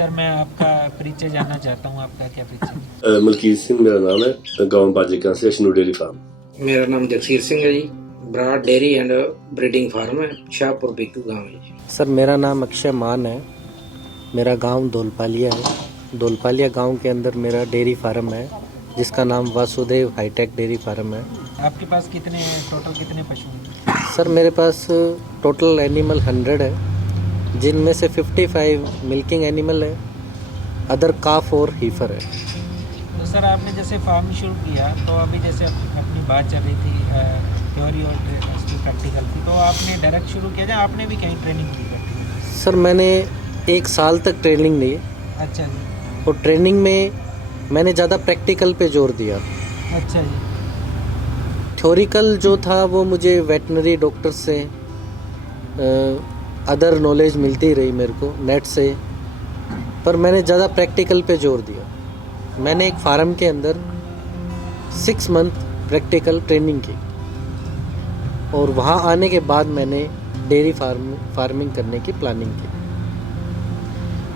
Sir मैं आपका परिचय जानना चाहता हूँ, आपका क्या परिचय? मलकीत सिंह मेरा नाम है, गांव बाजिका से, अशनू डेयरी फार्म। मेरा नाम जगसीर सिंह है जी। Brar dairy and breeding farm है, शाहपुर बिक्कू गाँव है जी। सर मेरा नाम अक्षय मान है। मेरा गांव धोलपालिया है। धोलपालिया गांव के अंदर मेरा डेयरी फार्म है जिसका नाम वासुदेव हाईटेक डेयरी फार्म है। आपके पास टोटल कितने पशु हैं? सर मेरे पास टोटल एनिमल 100 है, जिनमें से 55 मिल्किंग एनिमल है, अदर काफ और हीफर है। तो सर आपने जैसे फार्म शुरू किया तो अभी जैसे अपनी बात चल रही थी थ्योरी और प्रैक्टिकल की, तो आपने डायरेक्ट शुरू किया या आपने भी कहीं ट्रेनिंग की प्रैक्टिकल? सर मैंने 1 साल तक ट्रेनिंग ली। अच्छा जी। और ट्रेनिंग में मैंने ज़्यादा प्रैक्टिकल पे जोर दिया। अच्छा जी। थ्योरिकल जो था वो मुझे वेटनरी डॉक्टर से अदर नॉलेज मिलती रही मेरे को नेट से, पर मैंने ज़्यादा प्रैक्टिकल पे जोर दिया। मैंने एक फार्म के अंदर 6 मंथ प्रैक्टिकल ट्रेनिंग की और वहाँ आने के बाद मैंने डेयरी फार्मिंग करने की प्लानिंग की।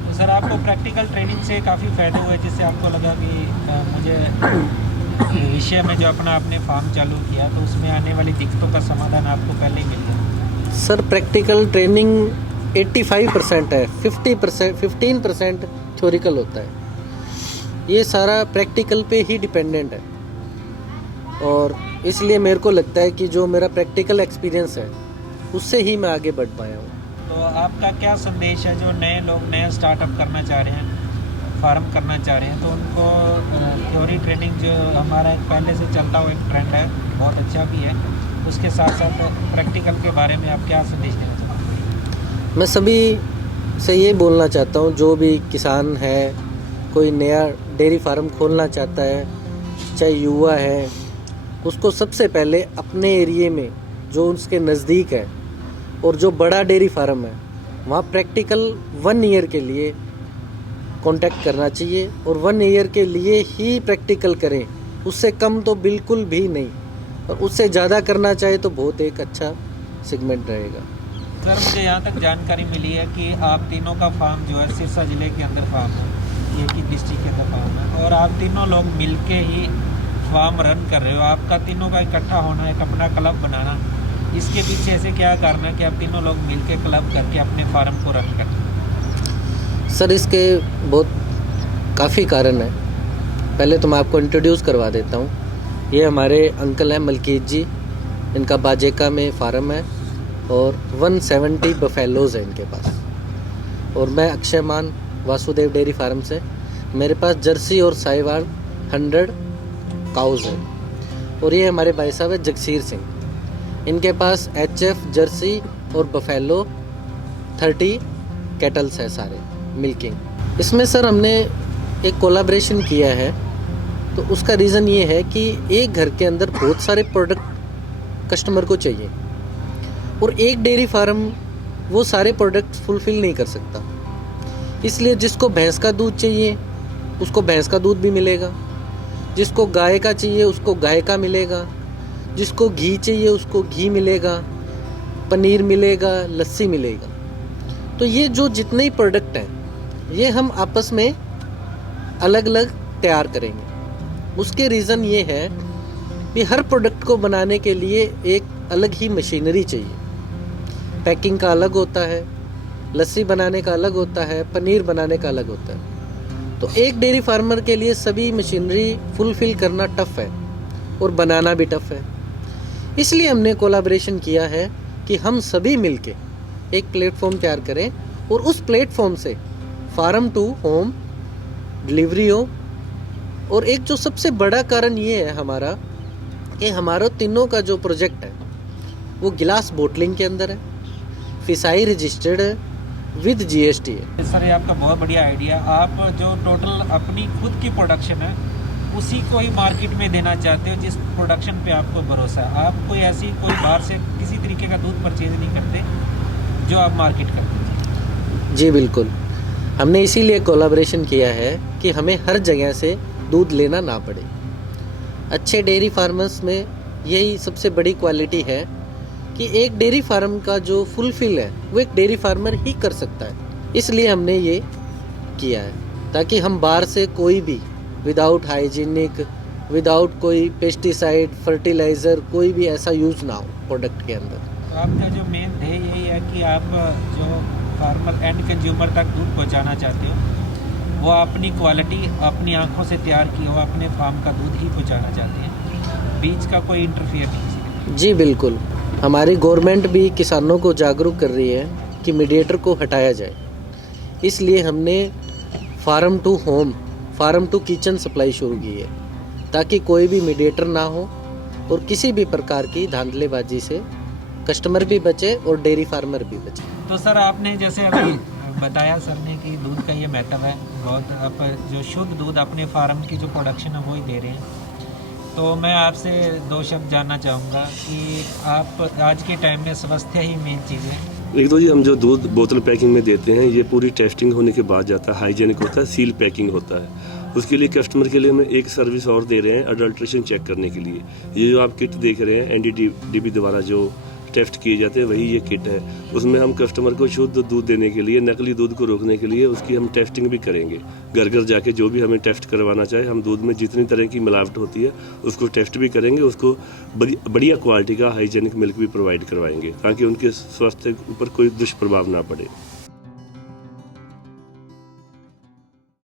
तो सर आपको प्रैक्टिकल ट्रेनिंग से काफ़ी फ़ायदे हुए, जिससे आपको लगा कि मुझे विषय में जो अपना आपने फार्म चालू किया तो उसमें आने वाली दिक्कतों का समाधान आपको पहले ही मिल गया? सर प्रैक्टिकल ट्रेनिंग 85% है, 15% थ्योरिकल होता है। ये सारा प्रैक्टिकल पे ही डिपेंडेंट है और इसलिए मेरे को लगता है कि जो मेरा प्रैक्टिकल एक्सपीरियंस है उससे ही मैं आगे बढ़ पाया हूँ। तो आपका क्या संदेश है जो नए लोग नया स्टार्टअप करना चाह रहे हैं, फार्म करना चाह रहे हैं, तो उनको थ्योरी ट्रेनिंग जो हमारा एक पहले से चलता हुआ एक ट्रेंड है, बहुत अच्छा भी है, उसके साथ साथ प्रैक्टिकल के बारे में आप क्या संदेश देना चाहते हैं? मैं सभी से ये बोलना चाहता हूँ, जो भी किसान है, कोई नया डेयरी फार्म खोलना चाहता है, चाहे युवा है, उसको सबसे पहले अपने एरिए में जो उसके नज़दीक है और जो बड़ा डेयरी फार्म है वहाँ प्रैक्टिकल 1 ईयर के लिए कांटेक्ट करना चाहिए और 1 ईयर के लिए ही प्रैक्टिकल करें, उससे कम तो बिल्कुल भी नहीं, और उससे ज़्यादा करना चाहे तो बहुत एक अच्छा सेगमेंट रहेगा। सर मुझे यहाँ तक जानकारी मिली है कि आप तीनों का फार्म जो है सिरसा ज़िले के अंदर फार्म है, एक ही डिस्ट्रिक्ट के अंदर फार्म है, और आप तीनों लोग मिलके ही फार्म रन कर रहे हो। आपका तीनों का इकट्ठा होना, एक अपना क्लब बनाना, इसके पीछे ऐसे क्या कारण है कि आप तीनों लोग मिलके क्लब करके अपने फार्म को रन करते हैं? सर इसके बहुत काफ़ी कारण है। पहले तो मैं आपको इंट्रोड्यूस करवा देता हूँ। ये हमारे अंकल हैं मलकीत जी, इनका बाजेका में फार्म है और 170 बफेलोज़ हैं इनके पास। और मैं अक्षय मान वासुदेव डेयरी फार्म से, मेरे पास जर्सी और साहिवाल 100 काउज़ हैं। और ये हमारे भाई साहब है जगसीर सिंह, इनके पास HF जर्सी और बफेलो 30 कैटल्स है सारे मिल्किंग। इसमें सर हमने एक कोलैबोरेशन किया है, तो उसका रीज़न ये है कि एक घर के अंदर बहुत सारे प्रोडक्ट कस्टमर को चाहिए और एक डेयरी फार्म वो सारे प्रोडक्ट्स फुलफ़िल नहीं कर सकता। इसलिए जिसको भैंस का दूध चाहिए उसको भैंस का दूध भी मिलेगा, जिसको गाय का चाहिए उसको गाय का मिलेगा, जिसको घी चाहिए उसको घी मिलेगा, पनीर मिलेगा, लस्सी मिलेगा। तो ये जो जितने ही प्रोडक्ट हैं ये हम आपस में अलग अलग तैयार करेंगे। उसके रीज़न ये है कि हर प्रोडक्ट को बनाने के लिए एक अलग ही मशीनरी चाहिए। पैकिंग का अलग होता है, लस्सी बनाने का अलग होता है, पनीर बनाने का अलग होता है। तो एक डेयरी फार्मर के लिए सभी मशीनरी फुलफ़िल करना टफ़ है और बनाना भी टफ़ है। इसलिए हमने कोलैबोरेशन किया है कि हम सभी मिलके एक प्लेटफॉर्म तैयार करें और उस प्लेटफॉर्म से फार्म टू होम डिलीवरी हो। और एक जो सबसे बड़ा कारण ये है हमारा कि हमारा तीनों का जो प्रोजेक्ट है वो गिलास बोटलिंग के अंदर है, फिसाई रजिस्टर्ड है, विद GST है। सर ये आपका बहुत बढ़िया आइडिया। आप जो टोटल अपनी खुद की प्रोडक्शन है उसी को ही मार्केट में देना चाहते हो, जिस प्रोडक्शन पे आपको भरोसा है। आप कोई बाहर से किसी तरीके का दूध परचेज नहीं करते जो आप मार्केट करते हैं? जी बिल्कुल, हमने इसीलिए कोलैबोरेशन किया है कि हमें हर जगह से दूध लेना ना पड़े। अच्छे डेयरी फार्मर्स में यही सबसे बड़ी क्वालिटी है कि एक डेयरी फार्म का जो फुलफिल है वो एक डेयरी फार्मर ही कर सकता है। इसलिए हमने ये किया है, ताकि हम बाहर से कोई भी विदाउट हाइजीनिक, विदाउट कोई पेस्टिसाइड, फर्टिलाइज़र, कोई भी ऐसा यूज़ ना हो प्रोडक्ट के अंदर। तो आपका जो मेन ध्येय यही है कि आप जो फार्मर एंड कंज्यूमर तक दूध पहुंचाना चाहते हो वो अपनी क्वालिटी अपनी आंखों से तैयार की हो अपने फार्म का दूध ही पहुंचाना चाहते हैं, बीच का कोई इंटरफेयर नहीं। जी बिल्कुल, हमारी गवर्नमेंट भी किसानों को जागरूक कर रही है कि मीडिएटर को हटाया जाए, इसलिए हमने farm to home, farm to kitchen supply शुरू की है, ताकि कोई भी मीडिएटर ना हो और किसी भी प्रकार की धांधलेबाजी से कस्टमर भी बचे और डेयरी फार्मर भी बचे। तो सर आपने जैसे अभी बताया सर ने कि दूध का ये महत्व है बहुत, आप जो शुद्ध दूध अपने फार्म की जो प्रोडक्शन है वो ही दे रहे हैं। तो मैं आपसे दो शब्द जानना चाहूँगा कि आप आज के टाइम में स्वास्थ्य ही मेन चीज़ है। एक तो जी हम जो दूध बोतल पैकिंग में देते हैं ये पूरी टेस्टिंग होने के बाद जाता है, हाइजेनिक होता है, सील पैकिंग होता है। उसके लिए कस्टमर के लिए हम एक सर्विस और दे रहे हैं अडल्ट्रेशन चेक करने के लिए। ये जो आप किट देख रहे हैं NDDB द्वारा जो टेस्ट किए जाते हैं वही ये किट है। उसमें हम कस्टमर को शुद्ध दूध देने के लिए, नकली दूध को रोकने के लिए उसकी हम टेस्टिंग भी करेंगे। घर घर जाके जो भी हमें टेस्ट करवाना चाहे हम दूध में जितनी तरह की मिलावट होती है उसको टेस्ट भी करेंगे, उसको बढ़िया क्वालिटी का हाइजेनिक मिल्क भी प्रोवाइड करवाएंगे ताकि उनके स्वास्थ्य के ऊपर कोई दुष्प्रभाव ना पड़े।